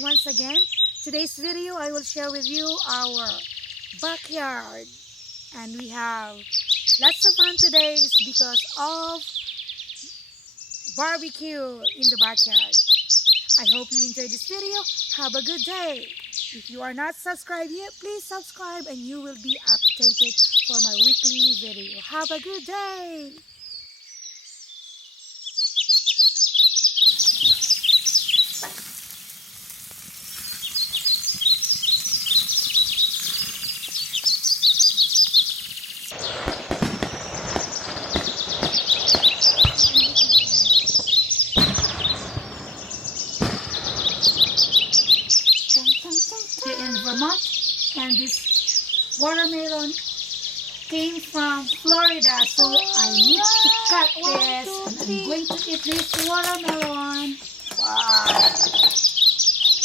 Once again, today's video I will share with you our backyard, and we have lots of fun today. It's because of barbecue in the backyard. I hope you enjoyed this video. Have a good day. If you are not subscribed yet, please subscribe and you will be updated for my weekly video. Have a good day. Here in Vermont, and this watermelon came from Florida, so I need to cut this, and I'm going to eat this watermelon. Wow!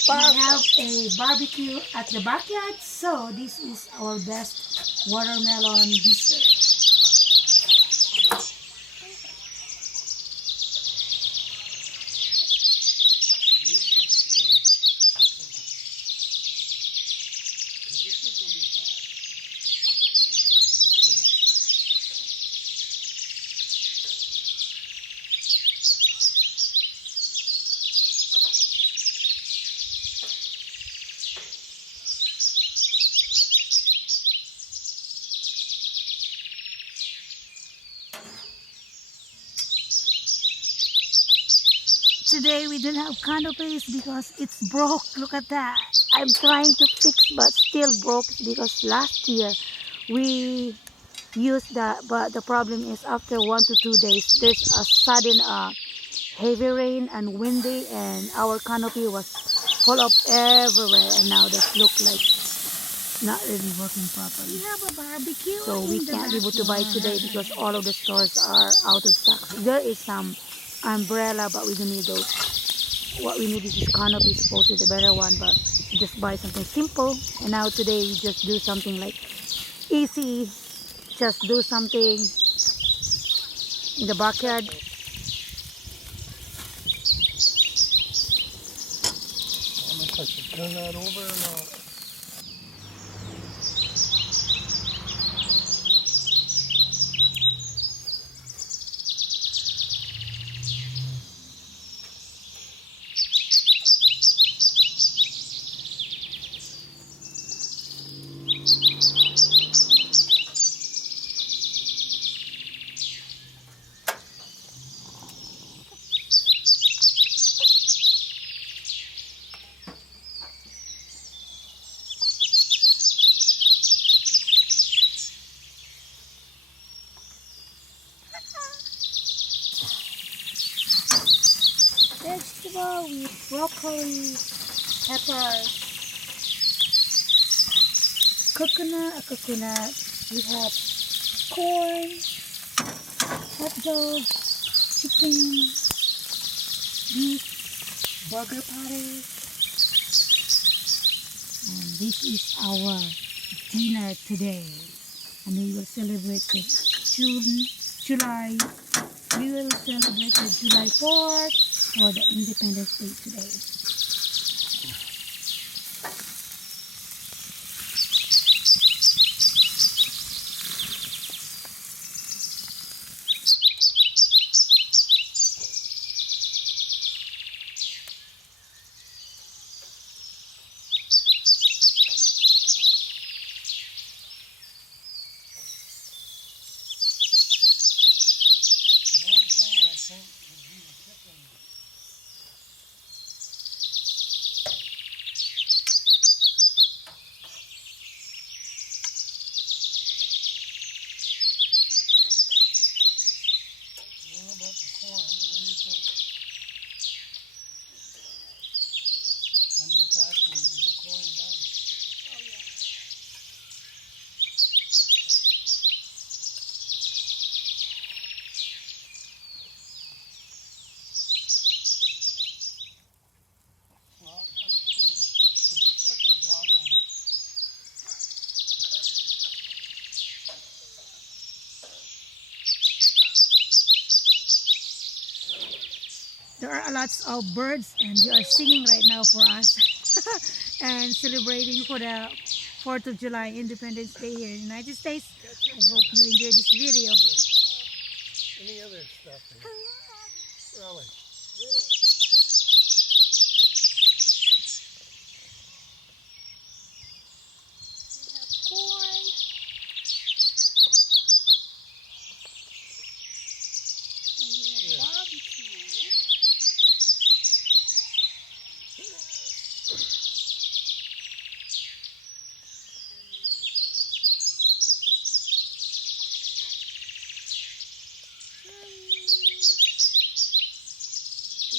We have a barbecue at the backyard, so this is our best watermelon dessert. Today we don't have canopies because it's broke. Look at that. I'm trying to fix but still broke because last year we used that, but the problem is after 1 to 2 days there's a sudden heavy rain and windy, and our canopy was full up everywhere, and now this look like not really working properly. We have a barbecue, so we can't be able to buy today because all of the stores are out of stock. There is some umbrella, but we don't need those. What we need is this canopy, supposedly the better one, but just buy something simple. And now today we just do something like easy, just do something in the backyard. I don't know if I should turn that over or not. Vegetable with broccoli, peppers, coconut. We have corn, hot dog, chicken, beef, burger patties, and this is our dinner today. And we will celebrate the July. We will celebrate the July 4th for the Independence Day today. there are lots of birds and they are singing right now for us and celebrating for the 4th of July Independence Day here in the United States. I hope you enjoyed this video. Any other stuff in it? Really? Corn. And we have Yeah. barbecue.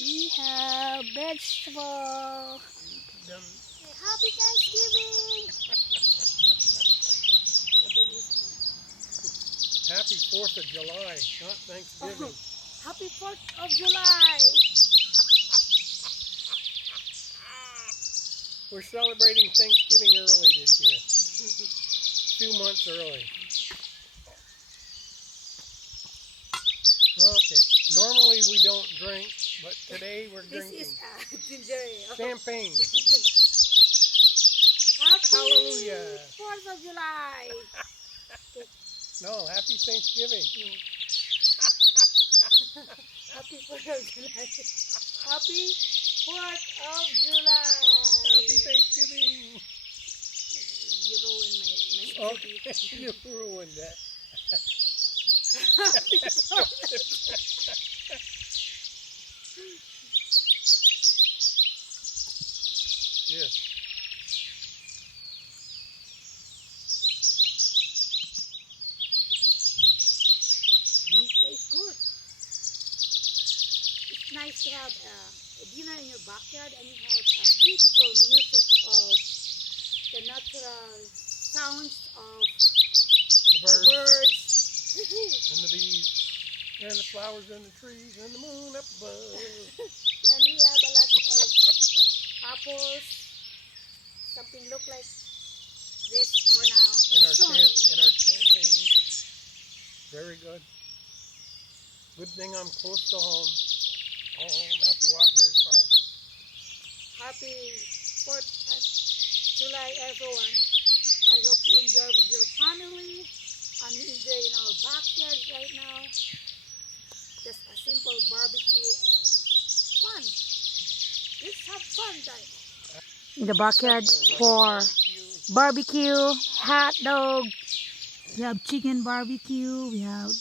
We have vegetable. Them, Happy Thanksgiving! happy 4th of July, not Thanksgiving. Happy 4th of July! We're celebrating Thanksgiving early this year. 2 months early. Okay, normally we don't drink, but today we're drinking This is ginger ale. champagne. Happy Hallelujah. 4th of July! No, happy Thanksgiving. Happy 4th of July! Happy 4th of July! Happy Thanksgiving. You ruined my Okay, you ruined that. Happy 4th. Yes. Tastes good. It's nice to have a dinner in your backyard and you have a beautiful music of the natural sounds of The the birds birds. Woohoo. and the bees and the flowers and the trees and the moon up above. And we have a lot of apples. Something look like this for now. And our Soon. champagne. Very good. Good thing I'm close to home. I don't have to walk very far. Happy 4th of July, everyone. I hope you enjoy with your family and we enjoy in our backyard right now. Just a simple barbecue and fun. Let's have fun time. In the backyard for barbecue, hot dog. We have chicken barbecue, we have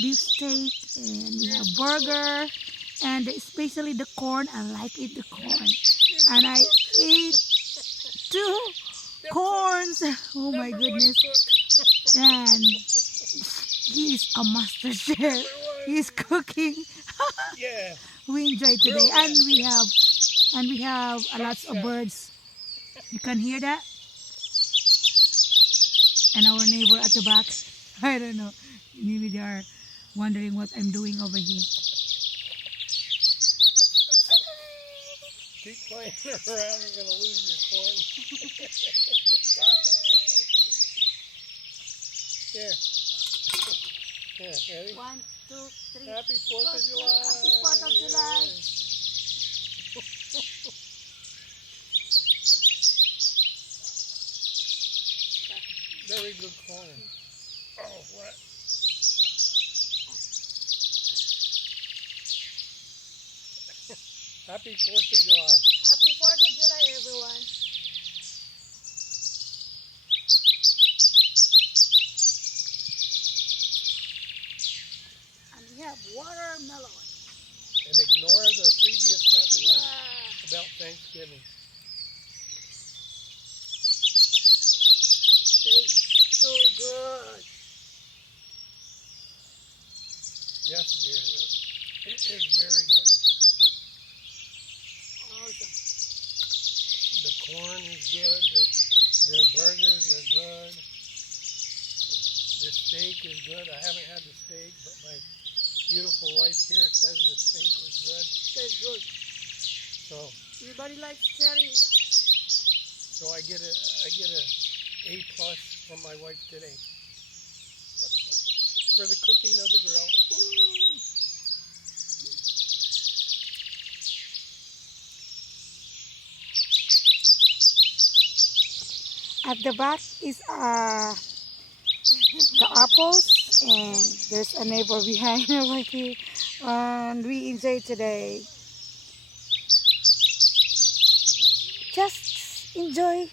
beef steak, and we have burger, and especially the corn. I like it, the corn. And I ate 2 corns. Oh my goodness. And he's a master chef. He's cooking. Yeah. We enjoy today, and we have a lots of birds. You can hear that. And our neighbor at the back, I don't know, maybe they are wondering what I'm doing over here. Keep playing around, you're going to lose your corn. Here. Yeah, ready? 1, 2, 3. Happy 4th of July. Happy 4th of July. Very good corn. Oh, what? Happy 4th of July. Happy 4th of July, everyone. And we have watermelon. And ignore the previous messages Wow. about Thanksgiving. Tastes so good. Yes, dear. It is very good. Awesome. The corn is good. The burgers are good. The steak is good. I haven't had the steak, but my beautiful wife here says the steak was good. Tastes good. So Everybody likes cherry. I get a A+ from my wife today for the cooking of the grill. At the back is the apples, and there's a neighbor behind over here. And we enjoy today. Just enjoy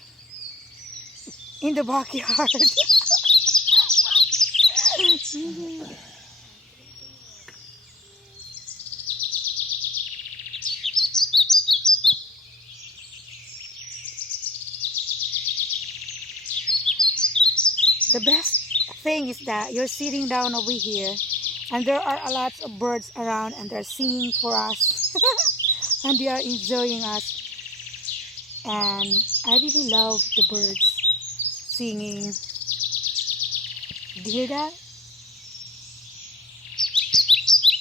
in the backyard. The best thing is that you're sitting down over here and there are a lot of birds around and they're singing for us and they are enjoying us, and I really love the birds singing. Do you hear that?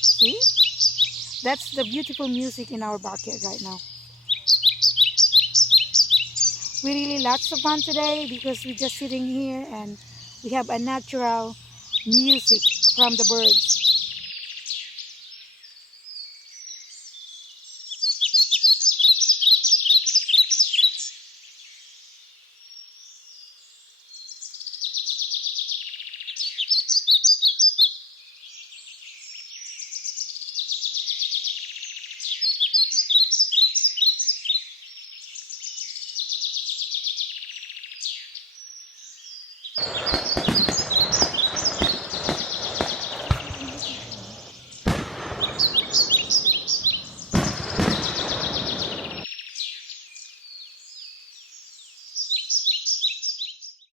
See? That's the beautiful music in our backyard right now. We really lots of fun today because we're just sitting here and we have a natural music from the birds.